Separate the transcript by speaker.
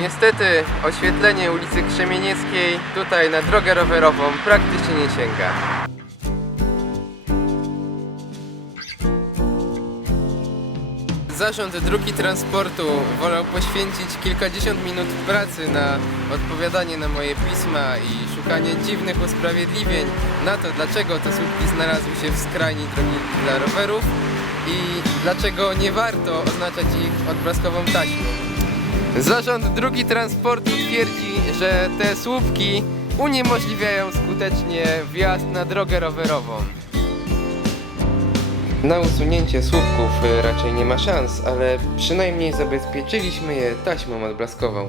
Speaker 1: Niestety oświetlenie ulicy Krzemienieckiej tutaj na drogę rowerową praktycznie nie sięga. Zarząd Dróg i Transportu wolał poświęcić kilkadziesiąt minut pracy na odpowiadanie na moje pisma i szukanie dziwnych usprawiedliwień na to, dlaczego te słupki znalazły się w skrajni drogi dla rowerów i dlaczego nie warto oznaczać ich odblaskową taśmą. Zarząd Dróg i Transportu twierdzi, że te słupki uniemożliwiają skutecznie wjazd na drogę rowerową. Na usunięcie słupków y, raczej nie ma szans, ale przynajmniej zabezpieczyliśmy je taśmą odblaskową.